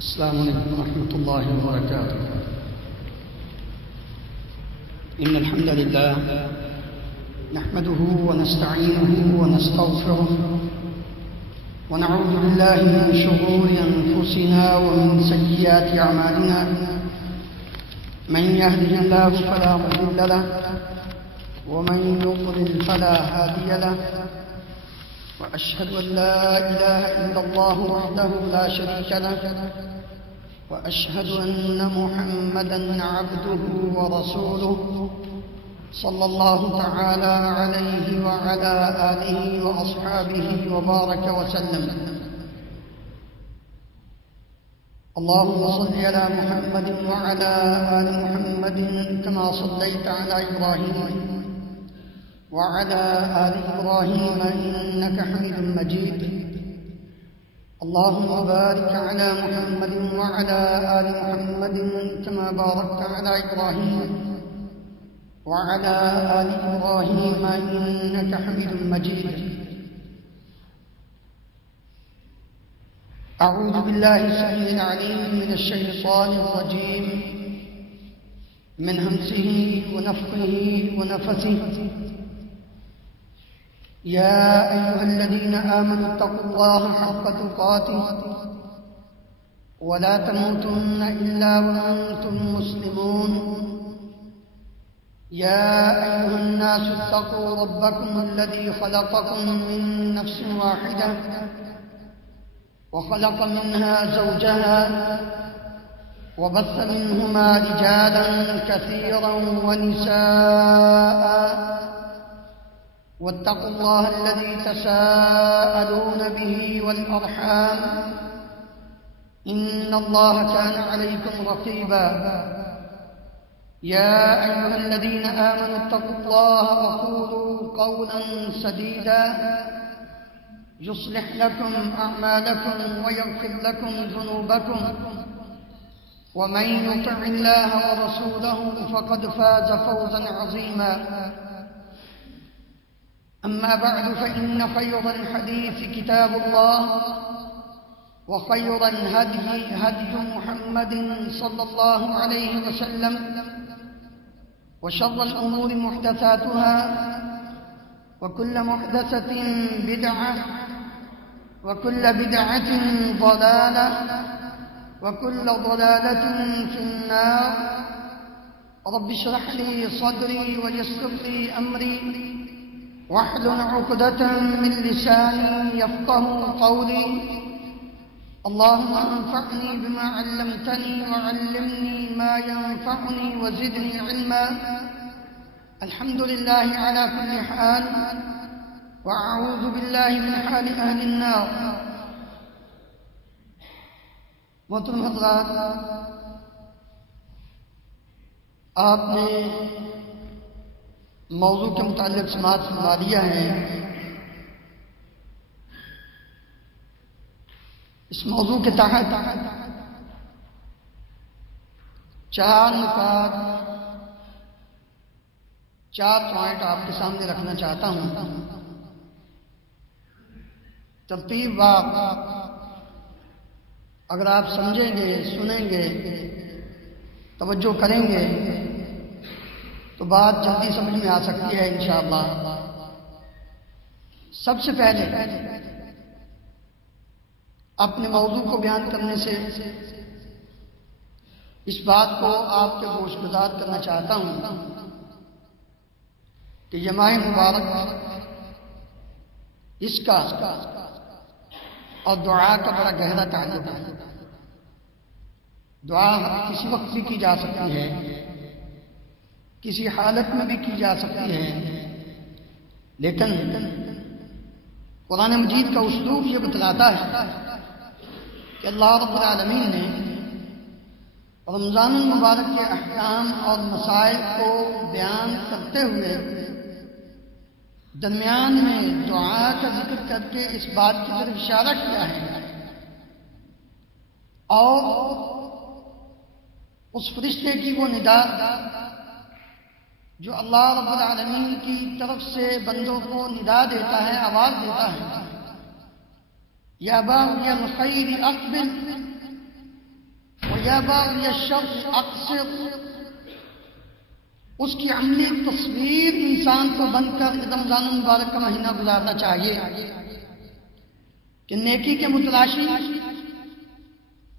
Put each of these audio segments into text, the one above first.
السلام علیکم ورحمۃ اللہ وبرکاتہ۔ ان الحمد للہ نحمده ونستعینه ونستغفره ونعوذ باللہ من شرور انفسنا ومن سیئات اعمالنا من يهده الله فلا مضل له ومن يضلل فلا هادي له وأشهد أن لا إله إلا الله وحده لا شريك له وأشهد أن محمدا عبده ورسوله صلى الله تعالى عليه وعلى آله وأصحابه وبارك وسلم. اللهم صل على محمد وعلى آل محمد كما صليت على إبراهيم وعلى آل إبراهيم إنك حميد مجيد. اللهم بارك على محمد وعلى آل محمد كما باركت على إبراهيم وعلى آل إبراهيم إنك حميد مجيد. أعوذ بالله السميع العليم من الشيطان الرجيم من همزه ونفخه ونفثه. يا أيها الذين آمنوا اتقوا الله حق تقاته ولا تموتن إلا وأنتم مسلمون. يا أيها الناس اتقوا ربكم الذي خلقكم من نفس واحدة وخلق منها زوجها وبث منهما رجالا كثيرا ونساء واتقوا الله الذي تساءلون به والأرحام إن الله كان عليكم رقيبا. يا أيها الذين آمنوا اتقوا الله وقولوا قولا سديدا يصلح لكم أعمالكم ويغفر لكم ذنوبكم ومن يطع الله ورسوله فقد فاز فوزا عظيما. أما بعد فإن خير الحديث كتاب الله وخير الهدي هدي محمد صلى الله عليه وسلم وشر الأمور محدثاتها وكل محدثة بدعة وكل بدعة ضلالة وكل ضلالة في النار. رب اشرح لي صدري ويسر لي أمري واحلل عقدة من لساني يفقه قولي. اللهم انفعني بما علمتني وعلمني ما ينفعني وزدني علما. الحمد لله على كل حال وأعوذ بالله من حال أهل النار. محترم حضرات، آپ نے موضوع کے متعلق سماعت فرما لیا ہے. اس موضوع کے تحت 4 نکات 4 پوائنٹ آپ کے سامنے رکھنا چاہتا ہوں. ترتیب باب اگر آپ سمجھیں گے، سنیں گے، توجہ کریں گے تو بات جلدی سمجھ میں آ سکتی ہے انشاءاللہ. سب سے پہلے اپنے موضوع کو بیان کرنے سے اس بات کو آپ کے گوش گزار کرنا چاہتا ہوں کہ یہ ماہ مبارک اس کا اور دعا کا بڑا گہرا تعلق ہے. دعا کسی وقت بھی کی جا سکتی ہے، کسی حالت میں بھی کی جا سکتی ہے، لیکن قرآن مجید کا اسلوب یہ بتلاتا ہے کہ اللہ رب العالمین نے رمضان المبارک کے احکام اور مسائل کو بیان کرتے ہوئے درمیان میں دعا کا ذکر کر کے اس بات کی طرف اشارہ کیا ہے اور اس فرشتے کی وہ ندا جو اللہ رب العالمین کی طرف سے بندوں کو ندا دیتا ہے، آواز دیتا ہے، یا باغی الخیر اقبل یا باغی الشر اقصر، اس کی عملی تصویر انسان کو بن کر رمضان المبارک کا مہینہ گزارنا چاہیے کہ نیکی کے متلاشی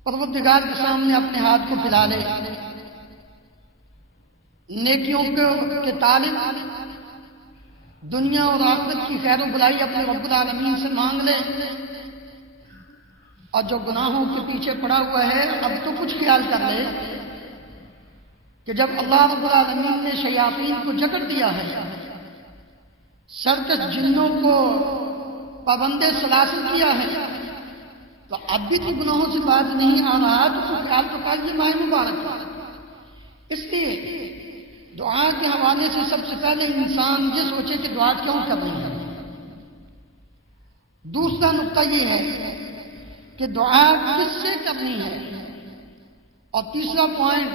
پروردگار کے سامنے اپنے ہاتھ کو پھیلا لے، نیکیوں کے طالب دنیا اور آخرت کی خیر و بلائی اپنے رب العالمین سے مانگ لے، اور جو گناہوں کے پیچھے پڑا ہوا ہے اب تو کچھ خیال کر لے کہ جب اللہ رب العالمین نے شیاطین کو جکڑ دیا ہے، سرکش جنوں کو پابند سلاسل کیا ہے، تو اب بھی تو گناہوں سے باز نہیں آ رہا، تو خیال تو کر یہ ماہ مبارک۔ اس لیے دعا کے حوالے سے سب سے پہلے انسان یہ سوچے کہ دعا کیوں کرنی ہے۔ دوسرا نقطہ یہ ہے کہ دعا کس سے کرنی ہے، اور تیسرا پوائنٹ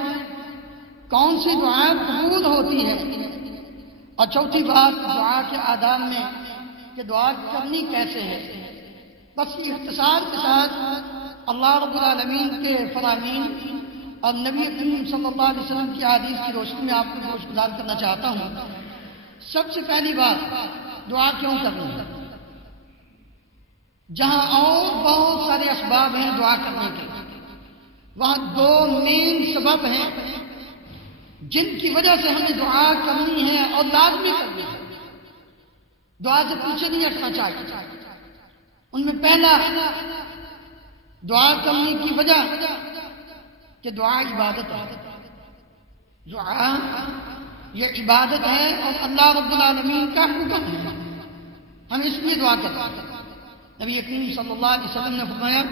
کون سی دعا قبول ہوتی ہے، اور چوتھی بات دعا کے آداب میں کہ دعا کرنی کیسے ہے۔ بس اختصار کے ساتھ اللہ رب العالمین کے فرامین اور نبی کریم صلی اللہ علیہ وسلم کی حدیث کی روشنی میں آپ کو گوش گزار کرنا چاہتا ہوں۔ سب سے پہلی بات دعا کیوں کرنی ہے؟ جہاں اور بہت سارے اسباب ہیں دعا کرنے کے، وہاں دو مین سبب ہیں جن کی وجہ سے ہمیں دعا کرنی ہے اور لازمی کرنی ہے، دعا سے پیچھے نہیں ہٹنا چاہیے۔ ان میں پہلا دعا کرنے کی وجہ کہ دعا عبادت ہے، دعا یہ عبادت ہے اور اللہ رب العالمین کا حکم ہے، ہم اس لیے دعا کرتے ہیں۔ نبی کریم صلی اللہ علیہ وسلم نے فرمایا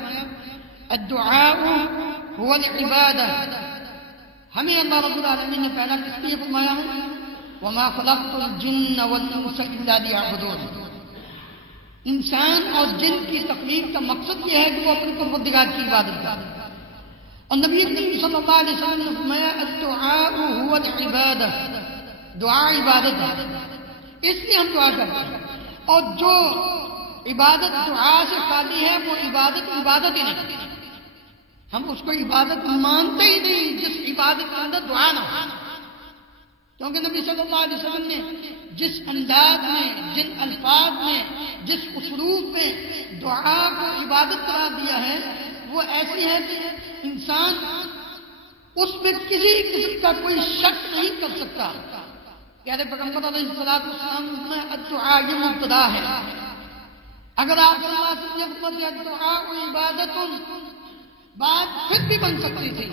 الدعاء هو العبادہ، ہمیں اللہ رب العالمین نے پہلا کس لیے فرمایا ہے وما خلقت الجن والانس الا ليعبدون، انسان اور جن کی تخلیق کا مقصد یہ ہے کہ وہ اپنے پروردگار کی عبادت کریں، اور نبی کریم صلی اللہ علیہ وسلم نے فرمایا الدعاء هو العبادہ، دعا عبادت ہے، اس لیے ہم دعا کرتے ہیں۔ اور جو عبادت دعا سے خالی ہے وہ عبادت ہی نہیں، ہم اس کو عبادت مانتے ہی نہیں جس عبادت کے اندر دعا نہ ہو، کیونکہ نبی صلی اللہ علیہ وسلم نے جس انداز میں، جن الفاظ میں، جس اسلوب میں دعا کو عبادت قرار دیا ہے وہ ایسی ہے کہ انسان اس میں کسی قسم کا کوئی شک نہیں کر سکتا۔ پیارے پیغمبر علیہ السلام میں الدعاء یہ مبتدا ہے، اگر آپ الدعاء عبادت بات پھر بھی بن سکتی تھی،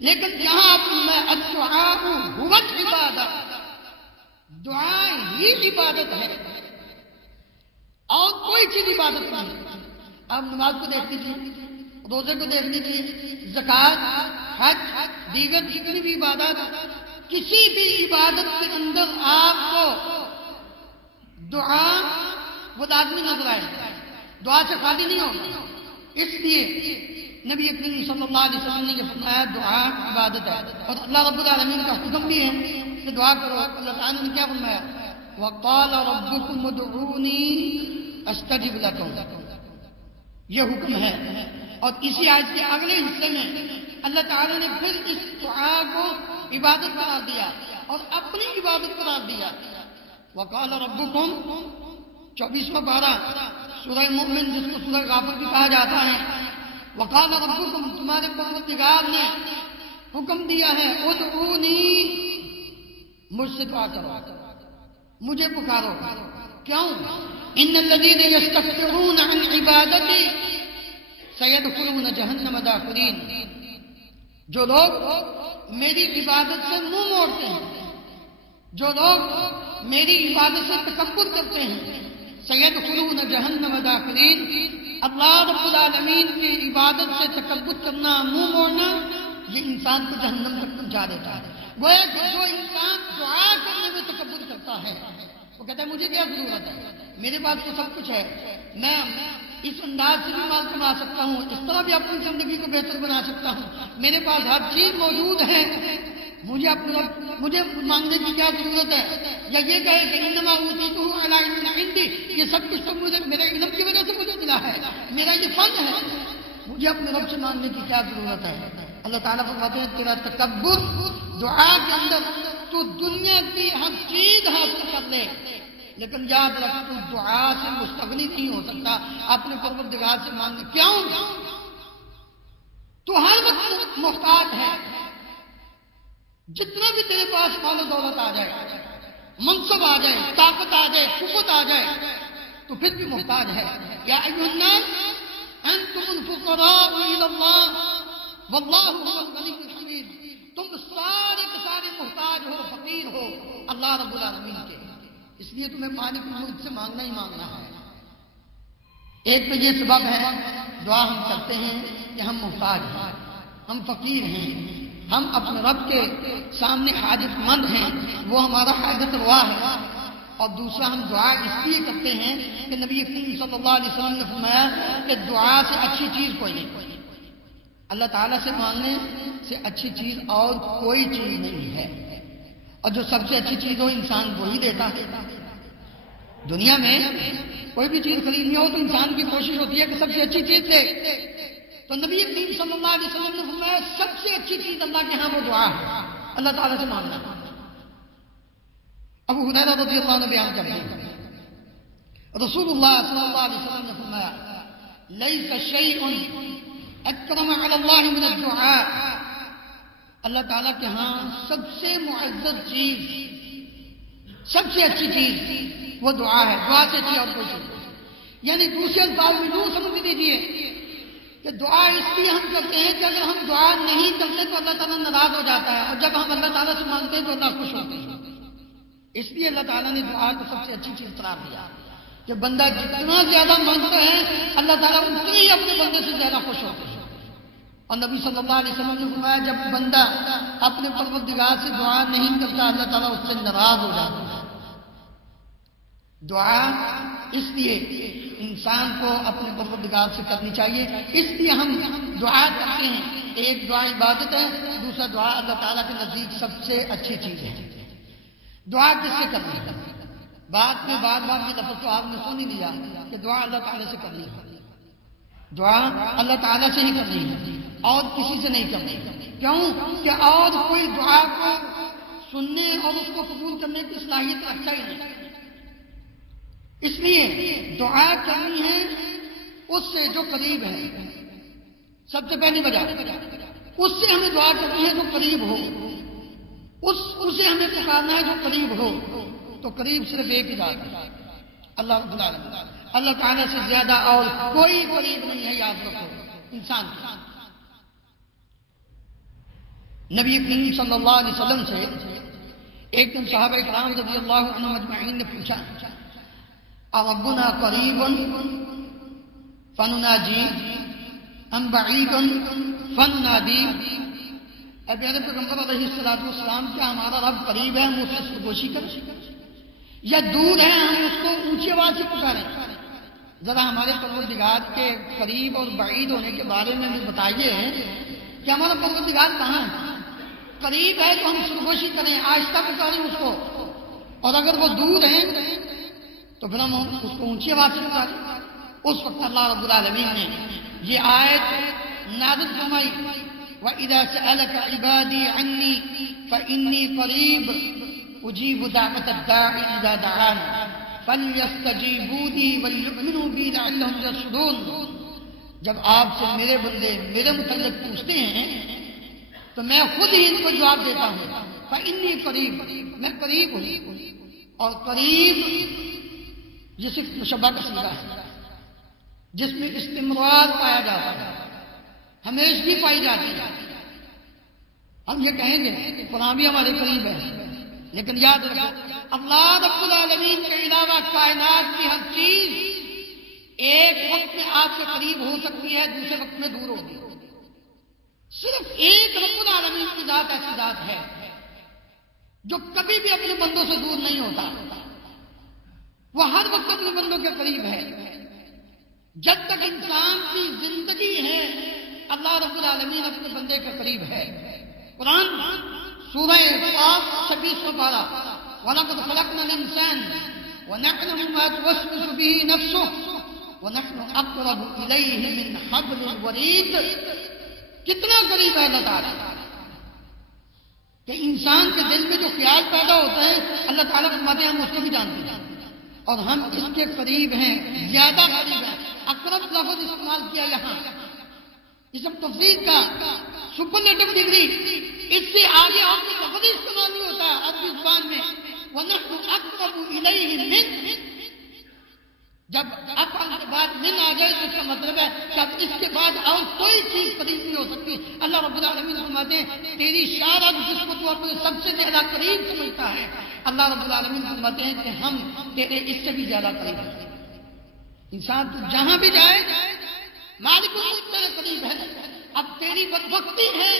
لیکن یہاں آپ میں الدعاء هو العبادہ، دعا ہی عبادت ہے اور کوئی چیز عبادت نہیں۔ آپ نماز کو دیکھ لیجیے، روزے کو دیکھ لیجیے، زکوٰۃ، حج، دیگر جتنی بھی عبادت، کسی بھی عبادت کے اندر آپ کو دعا وہ لازمی نظر آئے، دعا سے خالی نہیں ہوگا۔ اس لیے نبی کریم صلی اللہ علیہ وسلم نے یہ فرمایا دعا عبادت ہے، اور اللہ رب العالمین کا حکم بھی ہے کہ دعا کرو۔ اللہ تعالیٰ نے کیا فرمایا وَقَالَ رَبُّكُمُ ادْعُونِي أَسْتَجِبْ لَكُمْ، یہ حکم ہے۔ اور اسی آیت کے اگلے حصے میں اللہ تعالیٰ نے پھر اس دعا کو عبادت قرار دیا اور اپنی عبادت قرار دیا۔ وَقَالَ رَبُّكُمْ 24واں پارہ سورہ مومن جس کو سورہ غافر بھی کہا جاتا ہے، وَقَالَ رَبُّكُمْ تمہارے پروردگار نے حکم دیا ہے ادعونی مجھ سے دعا کرو، مجھے پکارو، کیوں؟ ان الذین یستکبرون عن عبادتی سیدخلون جہنم داخرین، جو لوگ میری عبادت سے منہ موڑتے ہیں، جو لوگ میری عبادت سے تکبر کرتے ہیں سیدخلون جہنم داخرین، اللہ رب العالمین کی عبادت سے تکبر کرنا، منہ موڑنا، یہ انسان کو جہنم تک پہنچا دیتا ہے۔ گویا کہ جو انسان دعا کرنے میں تکبر کرتا ہے وہ کہتا ہے مجھے کیا ضرورت ہے، میرے پاس تو سب کچھ ہے، میں اس انداز سے بھی مال کما سکتا ہوں، اس طرح بھی اپنی زندگی کو بہتر بنا سکتا ہوں، میرے پاس ہر چیز موجود ہے، مجھے مانگنے کی کیا ضرورت ہے؟ یا یہ کہے کہ انما اوتیتہ علی علم عندی، یہ سب کچھ تو مجھے میرے علم کی وجہ سے مجھے ملا ہے، میرا یہ فن ہے، مجھے اپنے رب سے مانگنے کی کیا ضرورت ہے؟ اللہ تعالیٰ فرماتے ہیں تیرا تکبر دعا کے اندر، تو دنیا کی ہر چیز حاصل کر لے لیکن یاد رکھ تو دعا سے مستغنی نہیں ہو سکتا اپنے پروردگار سے مانگنے. کیوں؟ تو ہر وقت محتاج ہے. جتنا بھی تیرے پاس مال و دولت آ جائے، منصب آ جائے، طاقت آ جائے، قوت آ جائے، تو پھر بھی محتاج ہے. یا ایھا الناس انتم الفقراء الی اللہ واللہ هو الغنی الحمید. تم سارے کے سارے محتاج ہو، فقیر ہو اللہ رب العالمین کے، اس لیے تمہیں پانی کی مجھ سے مانگنا ہی مانگنا ہے. ایک تو یہ سبب ہے دعا ہم کرتے ہیں کہ ہم محتاج ہیں، ہم فقیر ہیں، ہم اپنے رب کے سامنے حاجت مند ہیں، وہ ہمارا حاجت روا ہے. اور دوسرا ہم دعا اس لیے کرتے ہیں کہ نبی کریم صلی اللہ علیہ وسلم نے فرمایا کہ دعا سے اچھی چیز کوئی نہیں، اللہ تعالیٰ سے مانگنے سے اچھی چیز اور کوئی چیز نہیں ہے. اور جو سب سے اچھی چیز ہو انسان وہی دیتا ہے. دنیا میں کوئی بھی چیز خریدنی ہو تو انسان کی کوشش ہوتی ہے کہ سب سے اچھی چیز دے. تو نبی کریم صلی اللہ علیہ وسلم نے فرمایا سب سے اچھی چیز اللہ کے ہاں وہ دعا ہے، اللہ تعالیٰ سے مانگنا. ابو ہریرہ رضی اللہ عنہ بیان کرتے ہیں رسول اللہ صلی اللہ علیہ وسلم نے فرمایا لیس شیء اکرم علی اللہ من الدعاء. اللہ تعالیٰ کے ہاں سب سے معزز چیز، سب سے اچھی چیز وہ دعا ہے. دعا سے اچھی اور کوئی چیز. یعنی دوسرے الفاظ میں یوں سمجھ دیجیے کہ دعا اس لیے ہم کرتے ہیں کہ اگر ہم دعا نہیں کرتے تو اللہ تعالیٰ ناراض ہو جاتا ہے، اور جب ہم اللہ تعالیٰ سے مانگتے ہیں تو اللہ خوش ہوتے ہیں. اس لیے اللہ تعالیٰ نے دعا کو سب سے اچھی چیز قرار دیا کہ بندہ جتنا زیادہ مانگتا ہے اللہ تعالیٰ اتنے ہی اپنے بندے سے زیادہ خوش ہوتے ہیں. اور نبی صلی اللہ علیہ وسلم نے فرمایا جب بندہ اپنے پروردگار سے دعا نہیں کرتا اللہ تعالیٰ اس سے ناراض ہو جاتا ہے. دعا اس لیے انسان کو اپنے پروردگار سے کرنی چاہیے. اس لیے ہم دعا کرتے ہیں. ایک دعا عبادت ہے، دوسرا دعا اللہ تعالیٰ کے نزدیک سب سے اچھی چیز ہے. دعا کس سے کرنی ہے؟ بات میں بار بار یہ لفظ تو آپ نے سن ہی لیا کہ دعا اللہ تعالیٰ سے کرنی ہے. دعا اللہ تعالیٰ سے ہی کرنی ہے اور کسی سے نہیں کرنی. کیوں کہ اور کوئی دعا کو سننے اور اس کو قبول کرنے کی صلاحیت رکھتا ہی نہیں. اس لیے دعا کرنی ہے اس سے جو قریب ہے. سب سے پہلی وجہ اس سے ہمیں دعا کرنی ہے جو قریب ہو، اسے ہمیں پکارنا ہے جو قریب ہو. تو قریب صرف ایک ہی ذات ہے، اللہ رب العالمین. اللہ تعالیٰ سے زیادہ اور کوئی قریب نہیں ہے، یاد رکھو انسان کی. نبی کریم صلی اللہ علیہ وسلم سے ایک دن صحابہ کرام رضی اللہ عنہم اجمعین نے پوچھا ربنا قریب فنناجی ام بعید فننادی. اے پیارے پیغمبر علیہ السلام کیا ہمارا رب قریب ہے ہم اس سے سرگوشی کریں یا دور ہے ہم اس کو اونچی آواز سے پکاریں؟ ذرا ہمارے پروردگار کے قریب اور بعید ہونے کے بارے میں بھی بتائیے کہ ہمارا پروردگار کہاں ہے. قریب ہے تو ہم سرگوشی کریں، آہستہ پکاریں اس کو، اور اگر وہ دور ہیں تو پھر ہم اس کو اونچی آواز سے پکاریں. اس وقت اللہ رب العالمین نے یہ آیت نازل فرمائی وَإِذَا سَأَلَكَ عِبَادِي عَنِّي فَإِنِّي قَرِيبٌ أُجِيبُ دَعْوَةَ الدَّاعِ إِذَا دَعَانِ فَلْيَسْتَجِيبُوا لِي وَلْيُؤْمِنُوا بِي لَعَلَّهُمْ يَرْشُدُونَ. جب آپ سے میرے بندے میرے متعلق پوچھتے ہیں تو میں خود ہی ان کو جواب دیتا ہوں فَإِنِّي قَرِيبٌ، میں قریب ہوں. اور قریب یہ صرف مشبہ کا صیغہ ہے جس میں استمرار پایا جاتا ہے، ہمیشگی پائی جاتی ہے. ہم یہ کہیں گے کہ فلاں بھی ہمارے قریب ہے، لیکن یاد رکھو اللہ رب العالمین کے علاوہ کائنات کی ہر چیز ایک وقت میں آپ کے قریب ہو سکتی ہے، دوسرے وقت میں دور ہوگی. صرف ایک رب العالمین کی ذات ایسی ذات ہے جو کبھی بھی اپنے بندوں سے دور نہیں ہوتا، وہ ہر وقت اپنے بندوں کے قریب ہے. جب تک انسان کی زندگی ہے اللہ رب العالمین اپنے بندے کے قریب ہے. قرآن سورہ قاف 26 پارہ وَلَقَدْ خَلَقْنَا الْإِنسَانَ وَنَعْلَمُ مَا تُوَسْوِسُ بِهِ نَفْسُهُ وَنَحْنُ أَقْرَبُ إِلَيْهِ مِنْ حَبْلِ الْوَرِيدِ. کتنا قریب ہے اللہ تعالیٰ کہ انسان کے دل میں جو خیال پیدا ہوتا ہے اللہ تعالیٰ فرماتے ہیں ہم اس کو بھی جانتے ہیں اور ہم اس کے قریب ہیں، زیادہ قریب ہیں۔ اقرب لفظ استعمال کیا یہاں اسم تفضیل کا سپرلیٹو ڈگری، اس سے آگے اور کوئی لفظ استعمال نہیں ہوتا عربی زبان میں۔ وَنَحْنُ أَقْرَبُ إِلَيْهِ مِنْ، جب افعل کے بعد من آ جائے تو اس کا مطلب ہے کہ اب اس کے بعد اور کوئی چیز قریب نہیں ہو سکتی۔ اللہ رب العالمین فرماتے ہیں تیری شارت جس کو تو اپنے سب سے زیادہ قریب سمجھتا ہے، اللہ رب العالمین فرماتے ہیں کہ ہم تیرے اس سے بھی زیادہ قریب ہیں۔ انسان تو جہاں بھی جائے مالک الملک تیرے قریب ہے، اب تیری بدبختی ہے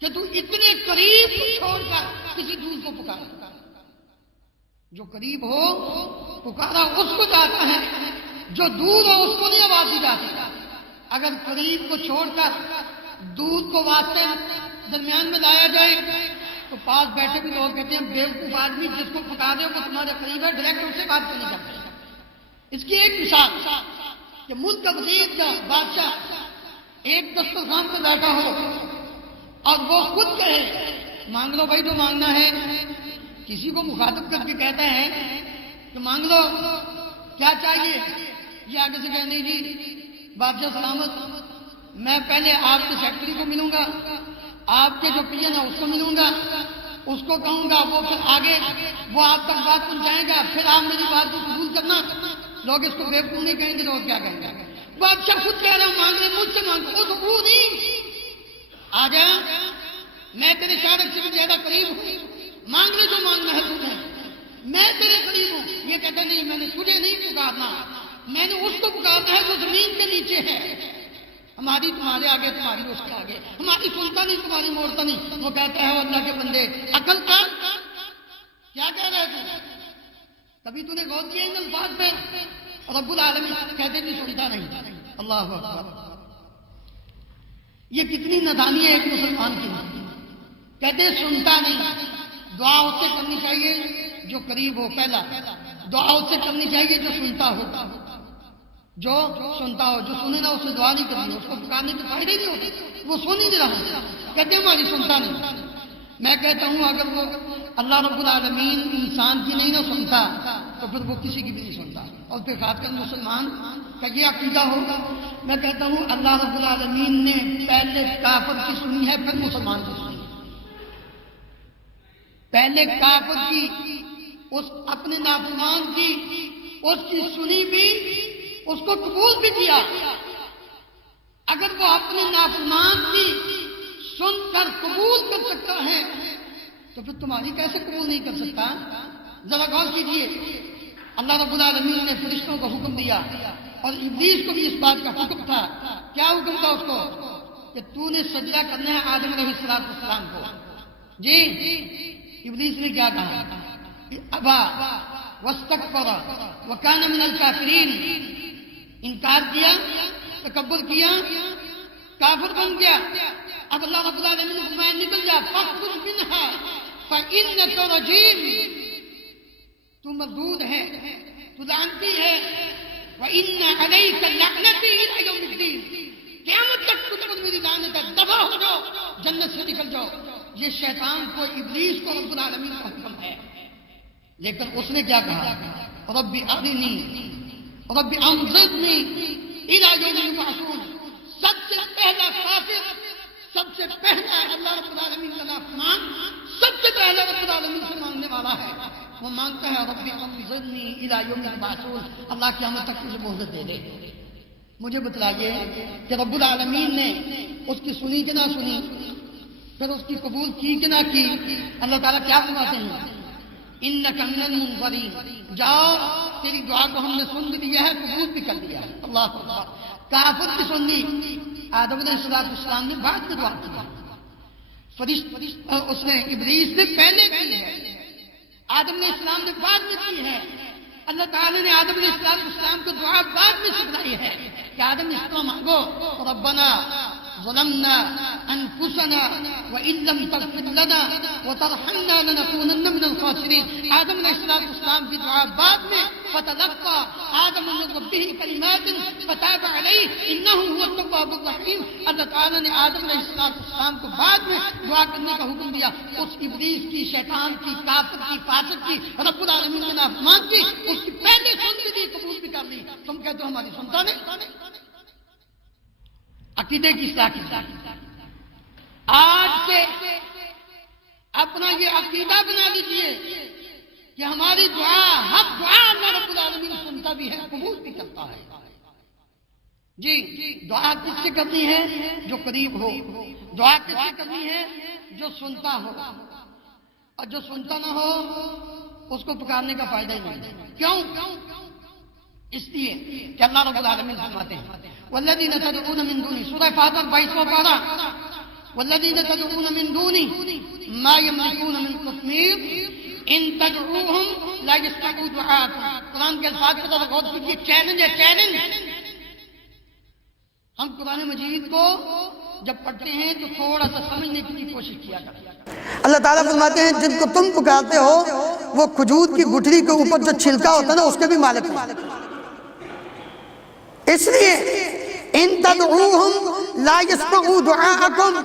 کہ تو اتنے قریب چھوڑ کر کسی دور کو پکارا۔ جو قریب ہو پکارا اس کو جاتا ہے، جو دور ہو اس کو نہیں آواز دی جاتی۔ اگر قریب کو چھوڑ کر دور کو واسطے درمیان میں لایا جائے تو پاس بیٹھے بھی لوگ کہتے ہیں بیوقوف آدمی جس کو پکارے ہو وہ تمہارے قریب ہے، ڈائریکٹ اس سے بات کرنی چاہتے ہیں۔ اس کی ایک مثال کہ ملک کا وزیر کا بادشاہ ایک دسترخوان پہ بیٹھا ہو اور وہ خود کہے مانگ لو بھائی جو مانگنا ہے، کسی کو مخاطب کر کے کہتا ہے کہ مانگ لو کیا چاہیے، یہ آگے سے کہنے جی بادشاہ سلامت میں پہلے آپ کے سیکرٹری کو ملوں گا، آپ کے جو پی این ہے اس کو ملوں گا، اس کو کہوں گا وہ پھر آگے وہ آپ تک بات پہنچائے گا، پھر آپ میری بات کو قبول کرنا۔ لوگ اس کو بیوقوف نہیں کہیں گے تو کیا کہیں گے؟ بادشاہ خود کہہ رہا ہوں مانگ رہے مجھ سے مانگو، وہ نہیں آ جا میں تیرے شارک سے بھی زیادہ قریب ہوں، مانگ لے جو مانگنا ہے تجھے، میں تیرے قریب ہوں۔ یہ کہتا نہیں میں نے تجھے نہیں پکارنا، میں نے اس کو پکارنا ہے جو زمین کے نیچے ہے، ہماری تمہارے آگے تمہاری اس کے آگے، ہماری سنتا نہیں تمہاری موڑتا نہیں۔ وہ کہتا ہے اللہ کے بندے عقل کا کیا کہہ رہے تھے، کبھی تو نے غور کیا ان الفاظ پہ؟ رب العالمین کہتے نہیں سنتا نہیں۔ اللہ اکبر، یہ کتنی نادانی ہے ایک مسلمان کی۔ کہتے سنتا نہیں، دعا اس سے کرنی چاہیے جو قریب ہو، پہلا دعا اس سے کرنی چاہیے جو سنتا ہو، جو سنتا ہو، جو سنے نہ اس سے دعا نہیں کرنی، اس کو پکارنے کے فائدے نہیں ہوتے، وہ سن ہی نہیں رہا۔ کہتے ہیں ہماری سنتا نہیں۔ میں کہتا ہوں اگر وہ اللہ رب العالمین انسان کی نہیں نہ سنتا تو پھر وہ کسی کی بھی نہیں سنتا، اور پھر خاص کر مسلمان کا یہ عقیدہ ہوگا۔ میں کہتا ہوں اللہ رب العالمین نے پہلے کافر کی سنی ہے پھر مسلمان کی سنی، پہلے کافر کی اس اپنے نافرمان کی اس کی سنی بھی، اس کو قبول بھی کیا۔ اگر وہ اپنے نافرمان کی سن کر قبول کر سکتا ہے تو پھر تمہاری کیسے قبول نہیں کر سکتا؟ ذرا غور کیجیے، اللہ رب العالمین نے فرشتوں کو حکم دیا اور ابلیس کو بھی اس بات کا حکم تھا۔ کیا حکم تھا اس کو؟ کہ تو نے سجدہ کرنا ہے آدم علیہ السلام کو۔ جی ابلیس نے کیا کہا؟ ابا واستکبر وکان من الکافرین، انکار کیا، تکبر کیا، کافر بن گیا۔ اب اللہ رب العالمین نے فرمایا نکل جا، فاخرج منہا فانک رجیم، تو مردود ہے، تو لعنتی ہے، وان علیک لعنتی الی یوم الدین، قیامت تک تجھ پر میری لعنت ہے، تباہ ہو جاؤ، جنت سے نکل جاؤ۔ یہ شیطان کو، ابلیس کو رب العالمین کا حکم ہے، لیکن اس نے کیا کہا؟ رب ارنی رب انظرنی الی یوم یبعثون۔ سب سے پہلا کافر، سب سے پہلا اللہ رب العالمین کا نافرمان، سب سے پہلا رب العالمین سے مانگنے والا ہے، وہ مانگتا ہے رب انظرنی الی یوم یبعثون، اللہ قیامت تک مجھے مہلت دے دے۔ مجھے بتلائیے کہ رب العالمین نے اس کی سنی کہ نہ سنی، پھر اس کی قبول کی کہ نہ کی؟ اللہ تعالیٰ کیا فرماتے ہیں؟ انک من المنظرین، جاؤ تیری دعا کو ہم نے سن بھی لیا ہے، قبول بھی کر لیا ہے۔ اللہ اکبر، کافر کی سنی آدم علیہ السلام نے بعد میں دعا کی، اس نے ابلیس نے پہلے کی ہے، آدم علیہ السلام نے بعد میں کی ہے۔ اللہ تعالیٰ نے آدم علیہ السلام کو دعا بعد میں سکھلائی ہے کہ آدم اس کو مانگو ربنا ظلمنا انفسنا وان لم تغفر لنا وترحمنا لنكونن من الخاسرین. آدم علیہ السلام کی دعا بعد میں فتلقى آدم من ربه کلمات فتاب علیہ انہ هو التواب الرحیم. اللہ تعالیٰ نے آدم علیہ السلام کو بعد میں دعا کرنے کا حکم دیا. اس ابلیس کی، شیطان کی، کافر کی، فاسق کی، رب العالمین کے نافرمان کی، اس کی پہلے سنت بھی قبول بھی کر لی. تم کہتے ہو ہماری سنتا نہیں. عقیدے کی اصلاح کی. آج سے اپنا یہ عقیدہ بنا لیجئے کہ ہماری دعا حق دعا اللہ رب العالمین سنتا بھی ہے، قبول بھی کرتا ہے. جی دعا کس سے کرنی ہے؟ جو قریب ہو. دعا کس سے کرنی ہے؟ جو سنتا ہو. اور جو سنتا نہ ہو اس کو پکارنے کا فائدہ ہی نہیں. کیوں؟ اس لیے کہ اللہ رب العالمین فرماتے ہیں والذین تدعون من دونی، سورہ فاتر 22واں پارہ، والذین تدعون من دونی ما یملکون من قطمیر ان تدعوہم لا یسمعوا دعاءکم. قرآن کے الفاظ پر ذرا غور کیجیے. چیلنج ہے، چیلنج. ہم قرآن مجید کو جب پڑھتے ہیں تو تھوڑا سا سمجھنے کی کوشش کیا کرتے ہیں. اللہ تعالیٰ فرماتے ہیں جن کو تم پکارتے ہو وہ کھجور کی گٹھلی کے اوپر جو چھلکا ہوتا ہے نا اس کے بھی مالک ہیں. اس لیے ان تدعوہم لا یسمعوا دعاءکم،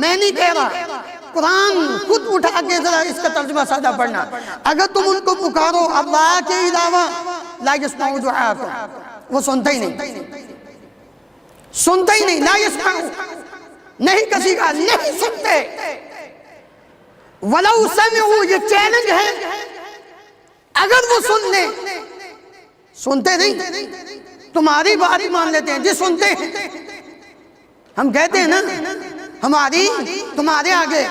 میں نہیں کہہ رہا، قرآن خود اٹھا کے ذرا اس کا ترجمہ سادہ پڑھنا. اگر تم ان کو پکارو اللہ کے علاوہ لا یسمعوا دعاءکم، وہ سنتا ہی نہیں، سنتا ہی نہیں. لا یسمعوا، نہیں کسی کا نہیں سنتے. وَلَوْ سَمِعُوا، یہ چیلنج ہے. اگر وہ سن لیں، سنتے نہیں، تمہاری بات ہی مان لیتے ہیں. جی سنتے ہیں، ہم کہتے ہیں نا ہماری تمہارے آگے،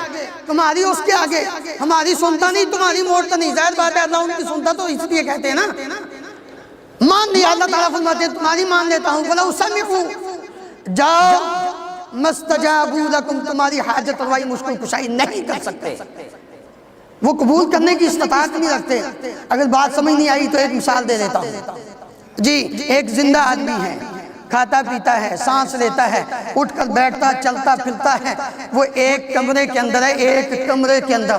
تمہاری اس کے آگے، ہماری سنتا نہیں، تمہاری موڑتا نہیں. ظاہر بات ہے اللہ ان کی سنتا تو اس لیے کہتے ہیں نا. مان لیا. اللہ تعالیٰ فرماتے ہیں تمہاری مان لیتا ہوں. وَلَوْ سَمِعُوا، جاؤ مستجابوا لکم، تمہاری حاجت روائی مشکل کشائی نہیں کر سکتے. وہ قبول کرنے کی استطاعت نہیں رکھتے. اگر بات سمجھ نہیں آئی تو ایک مثال دے دیتا ہوں. جی ایک زندہ آدمی ہے، کھاتا پیتا ہے، سانس لیتا ہے، اٹھ کر بیٹھتا، چلتا پھرتا ہے. وہ ایک کمرے کے اندر ہے، ایک کمرے کے اندر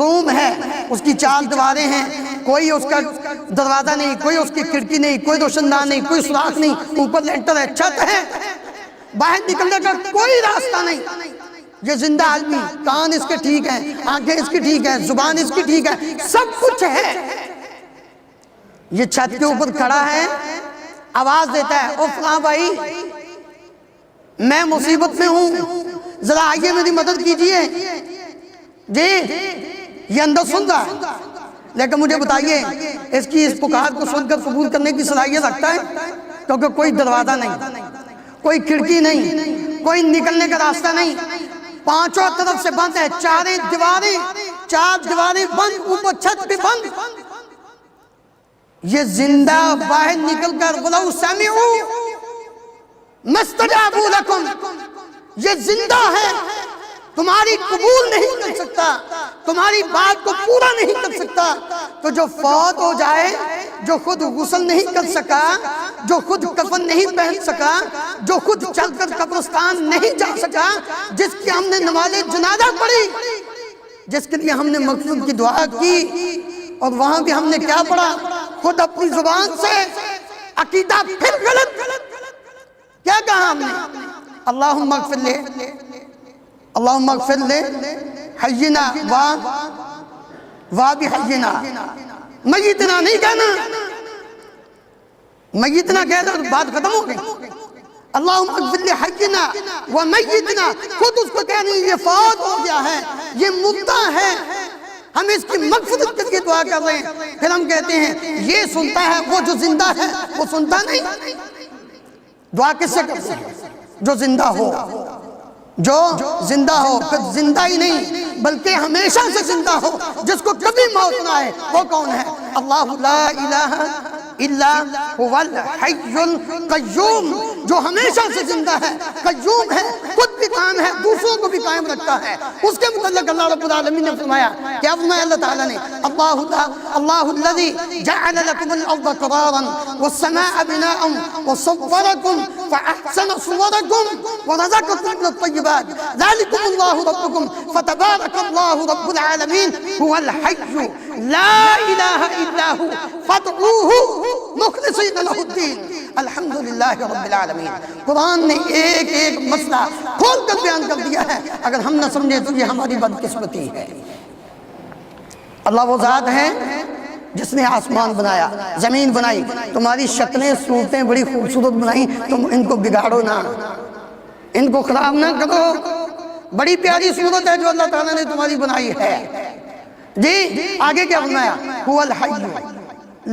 روم ہے، اس کی 4 دیواریں ہیں، کوئی اس کا دروازہ نہیں، کوئی اس کی کھڑکی نہیں، کوئی روشندان نہیں، کوئی سوراخ نہیں، اوپر لینٹر ہے، چھت ہے، باہر نکلنے کا کوئی راستہ نہیں. یہ زندہ آدمی، کان اس کے ٹھیک ہیں، آنکھیں اس کی ٹھیک ہیں، زبان اس کی ٹھیک ہے، سب کچھ ہے. یہ چھت کے اوپر کھڑا ہے، آواز دیتا ہے او فلاں بھائی میں مصیبت میں ہوں، ذرا آئیے میری مدد کیجئے. جی یہ اندر سن رہا ہے، لیکن مجھے بتائیے اس کی اس پکار کو سن کر قبول کرنے کی صلاحیت رکھتا ہے؟ کیونکہ کوئی دروازہ نہیں، کوئی کھڑکی نہیں، کوئی نکلنے کا راستہ نہیں، 5 طرف سے بند ہے، 4 دیواریں بند، اوپر چھت بھی بند. یہ زندہ باہر نکل کر وَلَوْ سَمِعُوا مَسْتَجَابُوا لَكُمْ، یہ زندہ ہے، تمہاری قبول نہیں کر سکتا، تمہاری بات کو پورا نہیں کر سکتا. تو جو فوت ہو جائے، جو خود غسل نہیں کر سکا، جو خود کفن نہیں پہن سکا، جو خود چل کر قبرستان نہیں جا سکا، جس کی ہم نے نماز جنازہ پڑھی، جس کے لیے ہم نے مغفرت کی دعا کی، اور وہاں بھی ہم نے کیا پڑھا؟ خود اپنی زبان سے عقیدہ پھر غلط کیا کہا ہم نے؟ اللہم اغفر لے، اللہم اغفر لے حینا و بحینا. میتنا نہیں کہنا، میتنا کہہ دو بات ختم ہو گئی. اللہم اغفر لے حینا و میتنا، خود اس کو کہنے یہ فوت ہو گیا ہے، یہ مردہ ہے، ہم اس کی مغفرت کے لیے دعا کر رہے ہیں. پھر ہم کہتے ہیں یہ سنتا ہے، وہ جو زندہ ہے وہ سنتا نہیں. دعا کس سے کرتے ہیں؟ جو زندہ ہو، جو زندہ ہو. پھر زندہ ہی نہیں بلکہ ہمیشہ سے زندہ ہو، جس کو کبھی موت نہ آئے. وہ کون ہے؟ اللہ لا الہ الا هو الحی القیوم، جو ہمیشہ سے زندہ ہے، قیوم ہے، خود بھی قائم ہے، دوسروں کو بھی قائم رکھتا ہے، اس کے متعلق اللہ رب العالمین نے فرمایا، کیا فرمایا اللہ تعالیٰ نے؟ اللہ الذی جعل لکم الارض قرارا والسماء بناء وصورکم فاحسن صورکم ورزقکم من الطیبات ذلکم اللہ ربکم فتبارک اللہ رب العالمین هو الحی لا الہ الا ہو فادعوہ مخلصین لہ الدین الحمدللہ رب العالمین۔ قرآن نے ایک ایک مسئلہ کھول کر بیان کر دیا ہے، اگر ہم نہ سمجھے تو یہ ہماری بدقسمتی ہے۔ اللہ وہ ذات ہے جس نے آسمان بنایا، زمین بنائی، تمہاری شکلیں صورتیں بڑی خوبصورت بنائی، تم ان کو بگاڑو نہ، ان کو خراب نہ کرو، بڑی پیاری صورت ہے جو اللہ تعالیٰ نے تمہاری بنائی ہے۔ جی آگے کیا فرمایا؟ هو الحی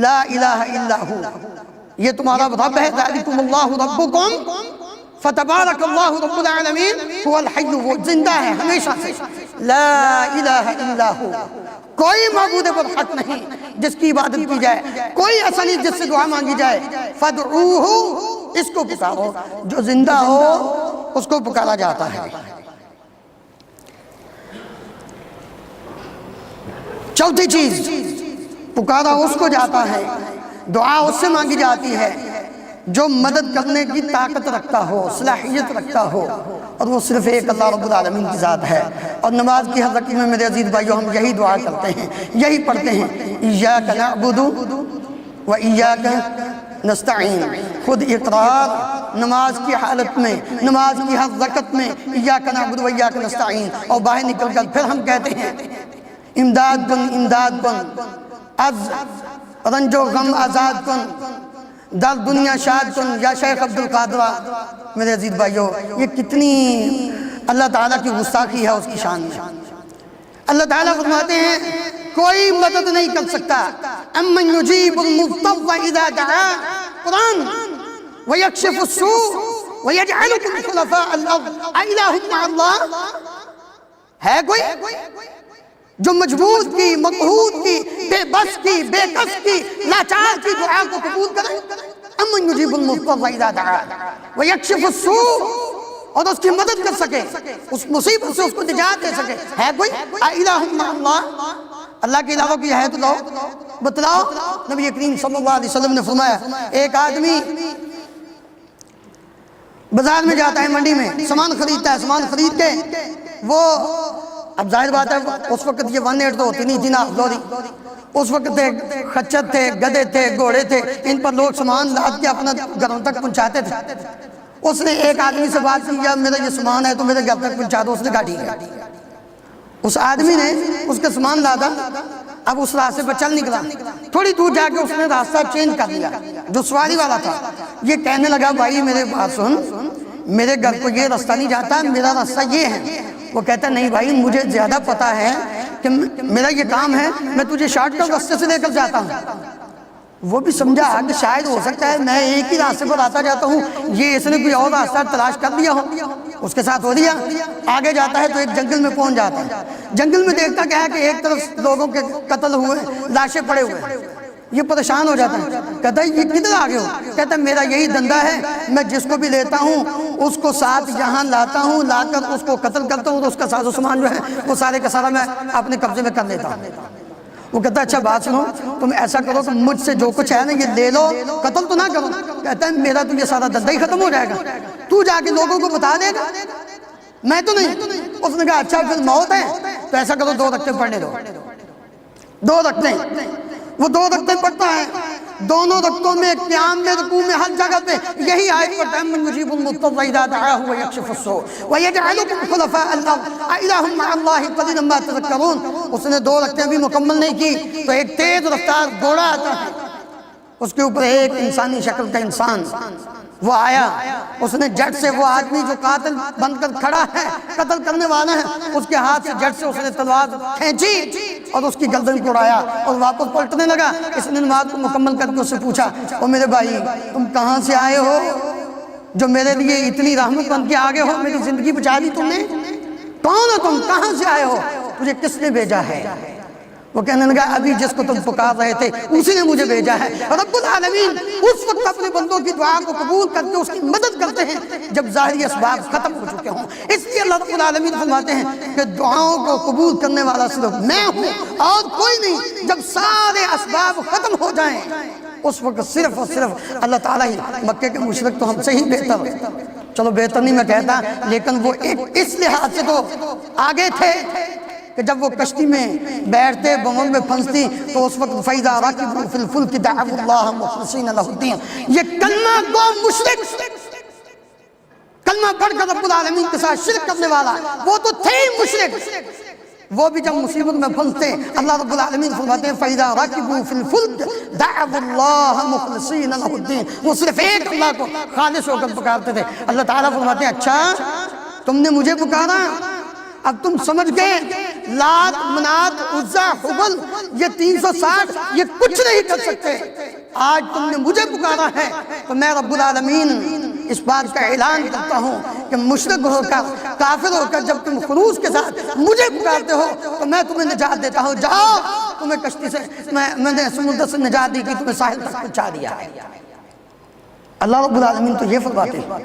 لا الہ الا ہو، یہ تمہارا رب ہے، ذالکم اللہ ربکم فتبارک اللہ رب العالمین هو الحی، وہ زندہ ہے ہمیشہ سے، لا الہ الا ہو، کوئی معبود پر حق نہیں جس کی عبادت کی جائے، کوئی ایسا نہیں جس سے دعا مانگی جائے، فادعوہ، اس کو پکارو، جو زندہ ہو اس کو پکارا جاتا ہے۔ چوتھی چیز، پکارا اس کو جاتا ہے، دعا اس سے مانگی جاتی ہے جو مدد کرنے کی طاقت رکھتا ہو، صلاحیت رکھتا ہو، اور وہ صرف ایک اللہ رب العالمین کی ذات ہے۔ اور نماز کی حضرت میں میرے عزیز بھائیو ہم یہی دعا کرتے ہیں، یہی پڑھتے ہیں، ایاک نعبد و ایاک نستعین، خود اقرار نماز کی حالت میں، نماز کی ہر رکعت میں ایاک نعبد و ایاک نستعین، اور باہر نکل کر پھر ہم کہتے ہیں امداد کن امداد کن، از رنج و غم آزاد کن، در دنیا شاد کن یا شیخ عبدالقادرہ۔ میرے عزیز بھائیو یہ کتنی اللہ تعالیٰ کی گستاخی ہے اس کی شان میں۔ اللہ تعالیٰ فرماتے ہیں کوئی مدد نہیں کر سکتا، امن یجیب المضطر اذا دعا، قرآن، ویکشف السوء ویجعلکم خلفاء الارض االہ مع اللہ، ہے کوئی جو مجبور کی، مقہور کی، بے بس کی، بے کس کی، لاچار کی دعا کو قبول کرے؟ امن یجیب المضطر اذا دعا ویکشف السوء، اور اس کی مدد کر سکے، اس مصیبت سے اس کو نجات دے سکے، ہے کوئی؟ االہ مع اللہ، اللہ کے علاوہ کوئی ہے تو لو بتلاؤ۔ نبی کریم صلی اللہ علیہ وسلم نے فرمایا ایک آدمی بازار میں جاتا ہے، منڈی میں سامان خریدتا ہے، سامان خرید کے وہ، اب ظاہر بات ہے اس وقت یہ 1-8 تو ہوتی نہیں تھی نا افزوری، اس وقت تھے خچر تھے، گدے تھے، گھوڑے تھے، ان پر لوگ سامان لاد کے اپنا گھروں تک پہنچاتے تھے۔ اس نے ایک آدمی سے بات کی، یا میرا یہ سامان ہے تو میرے گھر تک پہنچا دو، اس نے کہا ٹھیک ہے۔ اس آدمی نے اس کا سامان لادا، اب اس راستے پر چل نکلا، تھوڑی دور جا کے اس نے راستہ چینج کر لیا، جو سواری والا تھا یہ کہنے لگا بھائی میرے بات سن، میرے گھر کو یہ راستہ نہیں جاتا، میرا راستہ یہ ہے۔ وہ کہتا نہیں بھائی مجھے زیادہ پتا ہے کہ میرا یہ کام ہے، میں تجھے شارٹ کٹ راستے سے لے کر جاتا ہوں۔ وہ بھی سمجھا کہ شاید ہو سکتا ہے میں ایک ہی راستے پر آتا جاتا ہوں، یہ اس نے کوئی اور راستہ تلاش کر لیا ہو، اس کے ساتھ ہو لیا۔ آگے جاتا ہے تو ایک جنگل میں پہنچ جاتا ہے، جنگل میں دیکھتا کیا ہے کہ ایک طرف لوگوں کے قتل ہوئے، لاشیں پڑے ہوئے، یہ پریشان ہو جاتا ہے، کہتا ہے یہ کدھر آگے ہو؟ کہتا ہے میرا یہی دھندا ہے، میں جس کو بھی لیتا ہوں اس کو ساتھ یہاں لاتا ہوں، لا کر اس کو قتل کرتا ہوں، تو اس کا ساز و سامان جو ہے وہ سارے کا سارا میں اپنے قبضے میں کر لیتا ہوں۔ وہ کہتا ہے اچھا بات سنو، تم ایسا کرو کہ مجھ سے جو کچھ ہے نا یہ لے لو، قتل تو نہ کرو۔ کہتا ہے میرا تو یہ سارا دھندا ہی ختم ہو جائے گا، تو جا کے لوگوں کو بتا دے گا، میں تو نہیں۔ اس نے کہا اچھا پھر موت ہے تو ایسا کرو 2 رکعتیں پڑھنے دو، 2 رکعتیں۔ وہ 2 رکعتیں پڑھتا ہے، دونوں رکعتوں میں قیام میں، رکوع میں، ہر جگہ پہ یہی آیت پڑھتا ہے من یجیب المضطر اذا دعاہ ویکشف السوء ویجعلکم خلفاء الارض االہ مع اللہ قلیلا ما تذکرون۔ اس نے 2 رکعتیں بھی مکمل نہیں کی تو ایک تیز رفتار گھوڑا آتا ہے، اس کے اوپر ایک انسانی شکل کا انسان وہ آیا، اس نے جٹ سے، وہ آدمی جو قاتل بن کر کھڑا ہے، قتل کرنے والا ہے، اس کے ہاتھ سے جٹ سے اس نے تلوار کھینچی اور اس کی گردن کو اڑایا اور واپس پلٹنے لگا۔ اس نے نماز کو مکمل کر کے اس سے پوچھا او میرے بھائی تم کہاں سے آئے ہو جو میرے لیے اتنی رحمت بن کے آگے ہو، میری زندگی بچا دی تم نے؟ کون ہو تم؟ کہاں سے آئے ہو؟ تجھے کس نے بھیجا ہے؟ وہ کہنے لگا ابھی جس کو تم پکار رہے تھے اسی نے مجھے بھیجا ہے۔ رب العالمین اس وقت اپنے بندوں کی دعا کو قبول کر کے اس کی مدد کرتے ہیں جب ظاہری اسباب ختم ہو چکے ہوں۔ اس لیے اللہ رب العالمین فرماتے ہیں کہ دعاؤں کو قبول کرنے والا صرف میں ہوں اور کوئی نہیں۔ جب سارے اسباب ختم ہو جائیں اس وقت صرف اور صرف اللہ تعالیٰ ہی۔ مکے کے مشرک تو ہم سے ہی بہتر، چلو بہتر نہیں میں کہتا، لیکن وہ ایک اس لحاظ سے تو آگے تھے کہ جب وہ کشتی میں بیٹھتے بمن میں پھنستی تو اس وقت فَإِذَا رَكِبُوا فِي الْفُلْكِ دَعَوُا اللَّهَ مُخْلِصِينَ لَهُ الدِّينَ۔ یہ کلمہ گو مشرک، کلمہ پڑھ کر رب العالمین کے ساتھ شرک کرنے والا، وہ تو تھے ہی مشرک، وہ بھی جب مصیبت میں پھنستے اللہ رب العالمین فرماتے ہیں فَإِذَا رَكِبُوا فِي الْفُلْكِ دَعَوُا اللَّهَ مُخْلِصِينَ لَهُ الدِّينَ۔ وہ صرف ایک اللہ کو خالص ہو کر پکارتے تھے۔ اللہ تعالیٰ فرماتے ہیں اچھا تم نے مجھے پکارا، اب تم سمجھ گئے لات منات عزا حبل یہ 360 یہ کچھ نہیں کر سکتے، آج تم نے مجھے پکارا ہے تو میں رب العالمین اس بات کا اعلان کرتا ہوں کہ مشرک ہو کر کافر ہو کر جب تم خلوص کے ساتھ مجھے پکارتے ہو تو میں تمہیں نجات دیتا ہوں۔ جاؤ، تمہیں کشتی سے میں نے سمندر سے نجات دی کہ تمہیں ساحل تک پہنچا دیا ہے۔ اللہ رب العالمین تو یہ فرماتے ہیں۔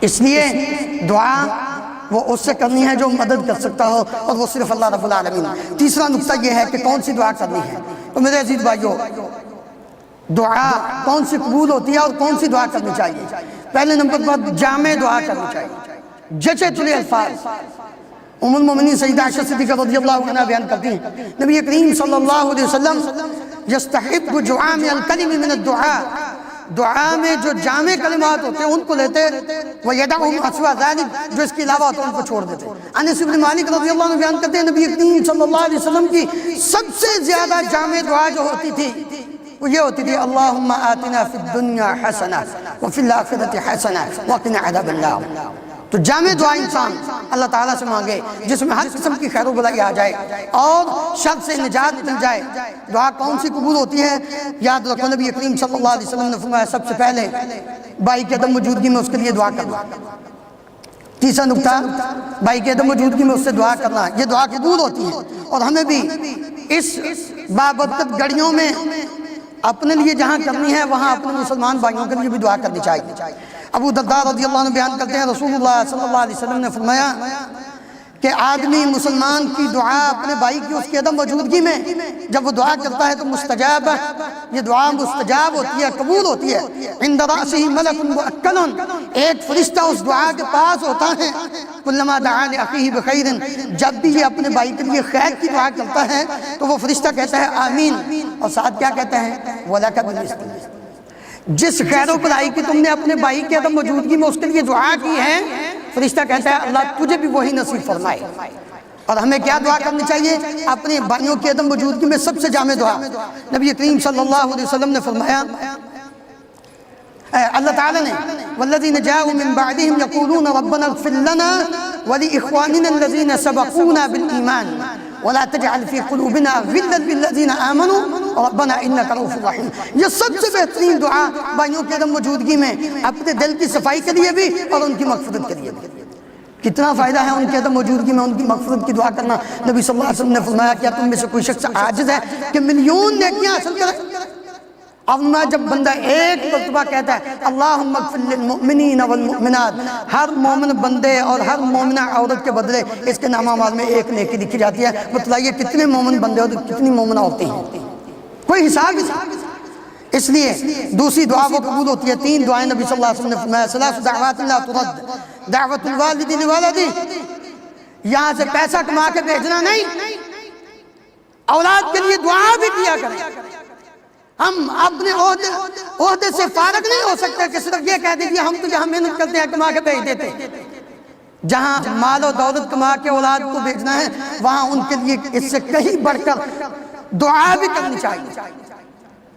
اس لیے دعا وہ اس سے کرنی ہے جو مدد کر سکتا ہو اور وہ صرف اللہ رب العالمین۔ تیسرا نقطہ یہ ہے کہ کون سی دعا کرنی ہے۔ تو میرے عزیز بھائیو، دعا کون سی قبول ہوتی ہے اور کون سی دعا کرنی چاہیے؟ پہلے نمبر پر جامع دعا کرنی چاہیے، جچے تلے الفاظ۔ ام المومنین سیدہ عائشہ صدیقہ رضی اللہ عنہ بیان کرتی ہیں نبی کریم صلی اللہ علیہ وسلم یستحب جوامع الکلم من الدعاء، دعا میں جو جامع کلمات ہوتے ہیں ان کو لیتے، وَيَدَعُهُمْ أَسْوَى ذَلِكَ جو اس کے علاوہ ہوتے ہیں ان کو چھوڑ دیتے۔ انس بن مالک رضی اللہ عنہ بیان کرتے ہیں نبی کریم صلی اللہ علیہ وسلم کی سب سے زیادہ جامع دعا جو ہوتی تھی وہ یہ ہوتی تھی اللہم آتنا فی الدنیا حسنہ وفی الآخرۃ حسنہ وقنا عذاب النار۔ تو جامع دعا انسان اللہ تعالیٰ سے مانگے جس میں ہر قسم کی خیر و بھلائی آ جائے اور شر سے نجات مل جائے۔ دعا کون سی قبول ہوتی ہے؟ یاد رکھو نبی کریم صلی اللہ علیہ وسلم نے فرمایا سب سے پہلے بھائی کی عدم موجودگی میں اس کے لیے دعا کرنا۔ تیسرا نقطہ بھائی کی عدم موجودگی میں اس سے دعا کرنا، یہ دعا قبول ہوتی ہے۔ اور ہمیں بھی اس بابرکت گھڑیوں میں اپنے لیے جہاں کرنی ہے وہاں اپنے مسلمان بھائیوں کے لیے بھی دعا کرنی چاہیے۔ ابو درداء رضی اللہ عنہ بیان کرتے ہیں رسول اللہ صلی اللہ علیہ وسلم نے فرمایا کہ آدمی مسلمان کی دعا اپنے بھائی کی اس کی عدم موجودگی میں جب وہ دعا کرتا ہے تو مستجاب ہے، یہ دعا مستجاب ہوتی ہے، قبول ہوتی ہے۔ عند رأسہ ملک مؤکل، ایک فرشتہ اس دعا کے پاس ہوتا ہے۔ کلما دعا لأخیہ بخیر، جب بھی یہ اپنے بھائی کے لیے خیر کی دعا کرتا ہے تو وہ فرشتہ کہتا ہے آمین، اور ساتھ کیا کہتا ہے وَلَكَ بِمِثْلِهِ، جس خیر و بھلائی کی تم نے اپنے بھائی کی عدم موجودگی میں اس کے لیے دعا کی ہے فرشتہ کہتا ہے اللہ تجھے بھی وہی نصیب فرمائے۔ اور ہمیں کیا دعا کرنی چاہیے اپنے بھائیوں کی عدم موجودگی میں؟ سب سے جامع دعا نبی کریم صلی اللہ علیہ وسلم نے فرمایا، اللہ تعالیٰ نے والذین جاءوا من بعدهم یقولون ربنا اغفر لنا ولإخواننا الذین سبقونا بالایمان ولا تجعل في قلوبنا غلا للذین آمنوا ربنا انک رؤوف رحیم۔ یہ سب سے بہترین دعا بھائیوں کی عدم موجودگی میں اپنے دل کی صفائی کے لیے بھی اور ان کی مغفرت کے لیے بھی۔ کتنا فائدہ ہے ان کی عدم موجودگی میں ان کی مغفرت کی دعا کرنا۔ نبی صلی اللہ علیہ وسلم نے فرمایا کیا تم میں سے کوئی شخص عاجز ہے کہ ملین نیکیاں حاصل کرے؟ اب میں جب بندہ ایک مرتبہ کہتا ہے اللہم اغفر للمؤمنین والمؤمنات، ہر مومن بندے اور ہر مومنہ عورت کے بدلے اس کے نامہ اعمال میں ایک نیکی لکھی جاتی ہے۔ بتلائیے کتنے مومن بندے اور کتنی مومنہ ہوتی ہیں، کوئی حساب نہیں۔ اس لیے دوسری دعا وہ قبول ہوتی ہے۔ تین دعائیں نبی صلی اللہ علیہ وسلم نے فرمایا ثلاث دعوات لا ترد، دعوت الوالد لولدہ، یہاں سے پیسہ کما کے بھیجنا نہیں، اولاد کے لیے دعا بھی کیا کریں۔ ہم اپنے عہدے سے فارغ نہیں ہو سکتے کہ صرف یہ کہہ دیجیے ہم تو جہاں محنت کرتے ہیں کما کے بھیج دیتے ہیں۔ جہاں مال و دولت کما کے اولاد کو بھیجنا ہے وہاں ان کے لیے اس سے کہیں بڑھ کر دعا بھی کرنی چاہیے۔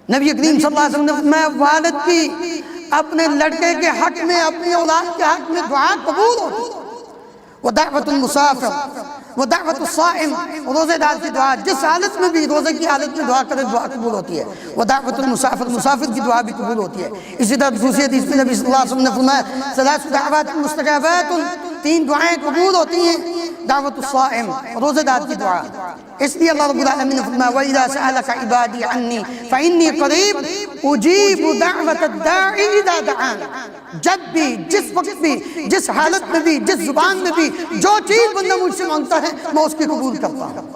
نبی کریم صلی اللہ علیہ وسلم نے فرمایا والد کی اپنے لڑکے کے حق میں اپنی اولاد کے حق میں دعا قبول ہوتی ہے۔ ودعوت المسافر ودعوت الصائم، روزے دار کی دعا جس حالت میں بھی روزے کی حالت میں دعا کرے دعا قبول ہوتی ہے۔ ودعوت المسافر، مسافر کی دعا بھی قبول ہوتی ہے۔ اسی طرح دوسری حدیث میں نبی صلی اللہ علیہ وسلم نے فرمایا ثلاث دعوات مستجابات، تین دعائیں قبول ہوتی ہیں دعوت الصائم، روزہ دار کی دعا. اس لیے اللہ رب العالمین نے فرمایا وَإِذَا سَأَلَكَ عِبَادِي عَنِّي فَإِنِّي قَرِيبٌ أُجِيبُ دَعْوَةَ الدَّاعِ إِذَا دَعَانِ. جب بھی، جس وقت بھی، جس حالت میں بھی، جس زبان میں بھی جو چیز بندہ مجھ سے مانگتا ہے میں اس کی قبول کرتا ہوں.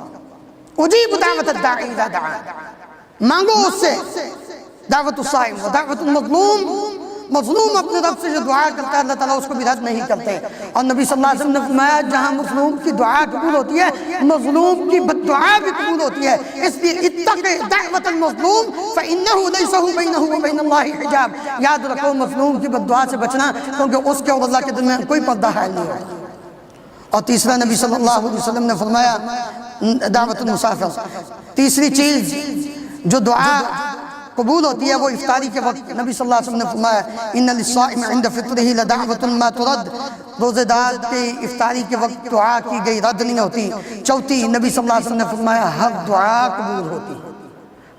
اجیب دعوت الداعی اذا دعان، مانگو اس سے. دعوت الصائم و دعوت المظلوم، مظلوم اپنے رب سے جو دعا کرتا ہے اللہ تعالیٰ اس کو بھی رد نہیں کرتے. اور نبی صلی اللہ علیہ وسلم نے فرمایا جہاں مظلوم کی دعا قبول ہوتی ہے مظلوم کی بددعا بھی قبول ہوتی ہے. اس لیے اتق دعوت المظلوم فإنه ليس بينه وبين الله حجاب. یاد رکھو مظلوم کی بددعا سے بچنا، کیونکہ اس کے اور اللہ کے درمیان کوئی پردہ حائل نہیں ہے. اور تیسرا نبی صلی اللہ علیہ وسلم نے فرمایا دعوت المسافر. تیسری چیز جو دعا قبول ہوتی ہے وہ افطاری کے وقت. نبی صلی اللہ علیہ وسلم نے فرمایا ان للصائم عند فطره لدعوۃ ما ترد. روزہ دار کے افطاری کے وقت دعا کی گئی رد نہیں ہوتی. چوتھی نبی صلی اللہ علیہ وسلم نے فرمایا ہر دعا قبول ہوتی ہے،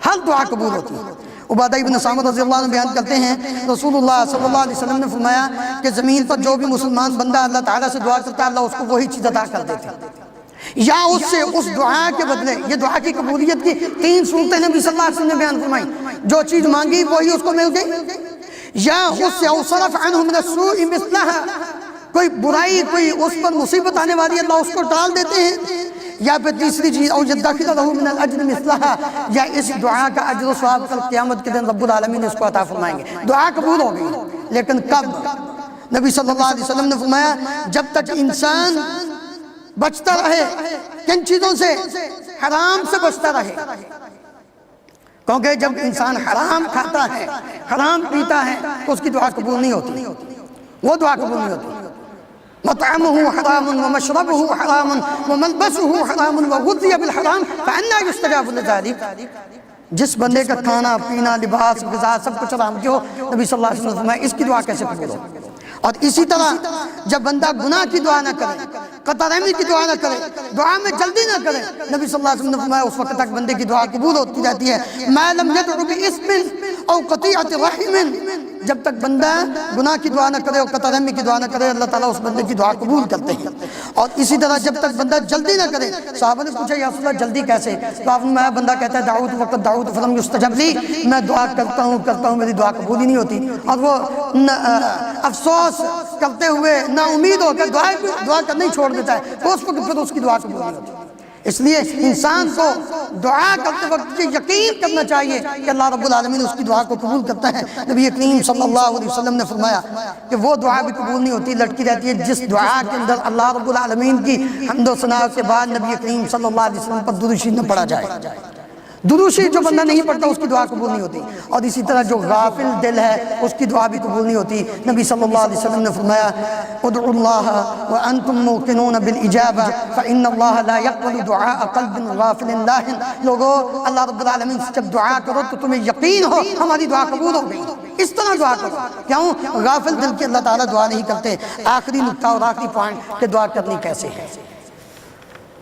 ہر دعا قبول ہوتی ہے. عبادہ ابن صامت رضی اللہ عنہ بیان کرتے ہیں رسول اللہ صلی اللہ علیہ وسلم نے فرمایا کہ زمین پر جو بھی مسلمان بندہ اللہ تعالیٰ سے دعا کرتا ہے اللہ اس کو وہی چیز عطا کر دیتے ہیں، یا اس سے اس دعا کے بدلے. یہ دعا کی قبولیت کی 3 صورتیں نبی صلی اللہ علیہ وسلم نے بیان فرمائی. جو چیز مانگی وہی اس کو مل گئی، یا اس سے اوصرف عنہ من السوء مثلها، کوئی برائی، کوئی اس پر مصیبت آنے والی اللہ اس کو ٹال دیتے ہیں. یا پھر تیسری چیز او یدخر له من الاجر مثلها، یا اس دعا کا اجر و ثواب کل قیامت کے دن رب العالمین اس کو عطا فرمائیں گے. دعا قبول ہو گئی، لیکن کب؟ نبی صلی اللہ علیہ وسلم نے فرمایا جب تک انسان بچتا رہے کن چیزوں سے؟ حرام سے بچتا رہے. کیونکہ جب انسان حرام کھاتا ہے، حرام پیتا ہے تو اس کی دعا قبول نہیں ہوتی، وہ دعا قبول نہیں ہوتی. مطعمه حرام ومشربه حرام وملبسه حرام وغذي بالحرام فأنى يستجاب لذلك. جس بندے کا کھانا پینا لباس غذا سب کچھ حرام کی ہو، نبی صلی اللہ علیہ وسلم نے فرمایا اس کی دعا کیسے قبول ہو؟ اور اسی طرح جب بندہ گناہ کی دعا نہ کرے، قطع رحمی کی دعا نہ کرے، دعا میں جلدی نہ کرے، نبی صلی اللہ علیہ وسلم نے فرمایا اس وقت تک بندے کی دعا قبول ہوتی رہتی ہے. ما لم يدع باسم او قطيعة رحم، جب تک بندہ گناہ کی دعا نہ کرے اور قطع رحمی کی دعا نہ کرے اللہ تعالیٰ اس بندے کی دعا قبول کرتے ہیں. اور اسی طرح جب تک بندہ جلدی نہ کرے. صحابہ نے پوچھا یا رسول اللہ جلدی کیسے؟ تو آپ نے فرمایا بندہ کہتا ہے دعوت وقت دعوت فلم یستجب لی، میں دعا کرتا ہوں میری دعا قبول ہی نہیں ہوتی، اور وہ افسوس کرتے ہوئے نا امید ہو کر دعا کرنا ہی چھوڑ دیتا ہے، تو اس وقت پھر اس کی دعا قبول نہیں ہوتی. اس لیے انسان کو دعا کرتے وقت یقین کرنا چاہیے کہ اللہ رب العالمین اس کی دعا کو قبول کرتا ہے. نبی کریم صلی اللہ علیہ وسلم نے فرمایا کہ وہ دعا بھی قبول نہیں ہوتی، لٹکی رہتی ہے جس دعا کے اندر اللہ رب العالمین کی حمد و ثنا کے بعد نبی کریم صلی اللہ علیہ وسلم پر درود شریف نہ پڑھا جائے. درود شریف جو بندہ نہیں پڑھتا اس کی دعا قبول نہیں ہوتی. اور اسی طرح جو غافل دل ہے اس کی دعا بھی قبول نہیں ہوتی. نبی صلی اللہ علیہ وسلم نے فرمایا ادعوا اللہ وانتم موقنون بالاجابہ فان اللہ لا يقبل دعاء قلب غافل لاهن. لوگو اللہ رب العالمین سے جب دعا کرو تو تمہیں یقین ہو ہماری دعا قبول ہو گئی، اس طرح دعا کرو. کیوں؟ غافل دل کے اللہ تعالیٰ دعا نہیں کرتے. آخری نکتہ اور آخری پوائنٹ کہ دعا کرنی کیسے ہے،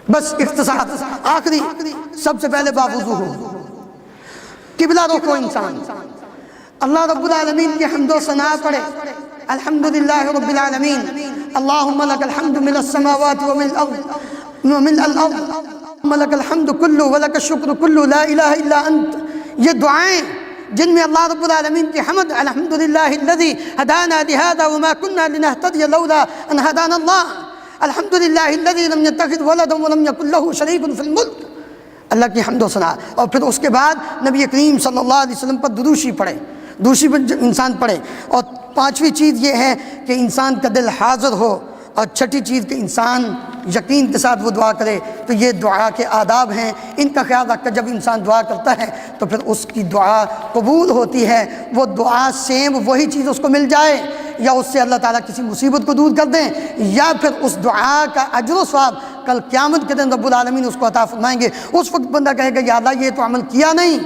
بس اختصار. آخری سب سے پہلے باوضو ہو، قبلہ رخ ہو انسان، اللہ رب العالمین کی حمد و ثنا پڑھے. الحمدللہ رب العالمین اللہم لک الحمد ملء السماوات وملء الارض لک الحمد کلہ ولک الشکر کلہ لا الہ الا انت. یہ دعائیں جن میں اللہ رب العالمین کی حمد الحمدللہ الذی ہدانا لہذا وما کننا لنہتدی لولا ان ہدانا اللہ، الحمدللہ الذی لم یتخذ ولدا ولم یکن له شریک فی الملک، اللہ کی حمد و ثنا. اور پھر اس کے بعد نبی کریم صلی اللہ علیہ وسلم پر درود شریف پڑھے، درود شریف انسان پڑھے. اور 5ویں چیز یہ ہے کہ انسان کا دل حاضر ہو. اور 6ٹھی چیز کہ انسان یقین کے ساتھ وہ دعا کرے. تو یہ دعا کے آداب ہیں، ان کا خیال رکھ کر جب انسان دعا کرتا ہے تو پھر اس کی دعا قبول ہوتی ہے. وہ دعا سیم وہی چیز اس کو مل جائے، یا اس سے اللہ تعالیٰ کسی مصیبت کو دور کر دیں، یا پھر اس دعا کا اجر و ثواب کل قیامت کے دن رب العالمین اس کو عطا فرمائیں گے. اس وقت بندہ کہے گا یا اللہ یہ تو عمل کیا نہیں،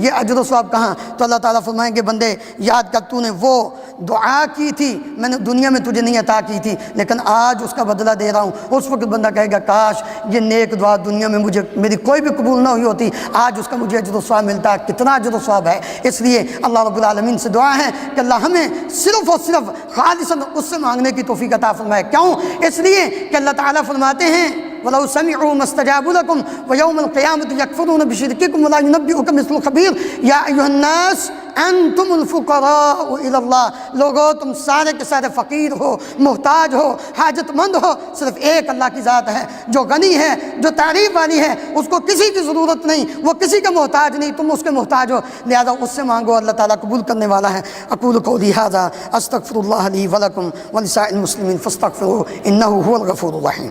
یہ اجر و ثواب کہاں؟ تو اللہ تعالیٰ فرمائیں گے بندے یاد کر، تو نے وہ دعا کی تھی، میں نے دنیا میں تجھے نہیں عطا کی تھی، لیکن آج اس کا بدلہ دے رہا ہوں۔ اس وقت بندہ کہے گا کاش یہ نیک دعا دنیا میں مجھے میری کوئی بھی قبول نہ ہوئی ہوتی، آج اس کا مجھے اجر و ثواب ملتا۔ کتنا اجر و ثواب ہے! اس لیے اللہ رب العالمین سے دعا ہے کہ اللہ ہمیں صرف اور صرف خالصاً اس سے مانگنے کی توفیق عطا فرمائے۔ کیوں؟ اس لیے کہ اللہ تعالیٰ فرماتے ہیں وَلَوْ سَمِعُوا مَا اسْتَجَابُوا لَكُمْ وَيَوْمَ الْقِيَامَةِ يَكْفُرُونَ بِشِرْكِكُمْ وَلَا يُنَبِّئُكَ مِثْلُ خَبِيرٍ يَا أَيُّهَا النَّاسُ أَنْتُمُ الْفُقَرَاءُ إِلَى اللَّهِ، لوگو تم سارے کے سارے فقیر ہو، محتاج ہو، حاجت مند ہو، صرف ایک اللہ کی ذات ہے جو غنی ہے، جو تعریف والی ہے، اس کو کسی کی ضرورت نہیں، وہ کسی کا محتاج نہیں، تم اس کے محتاج ہو، لہذا اس سے مانگو، اللہ تعالیٰ قبول کرنے والا ہے۔ اقول قولی ھذا استغفر اللہ لی ولکم ولسائر المسلمین فاستغفروہ انہ ھو الغفور الرحیم۔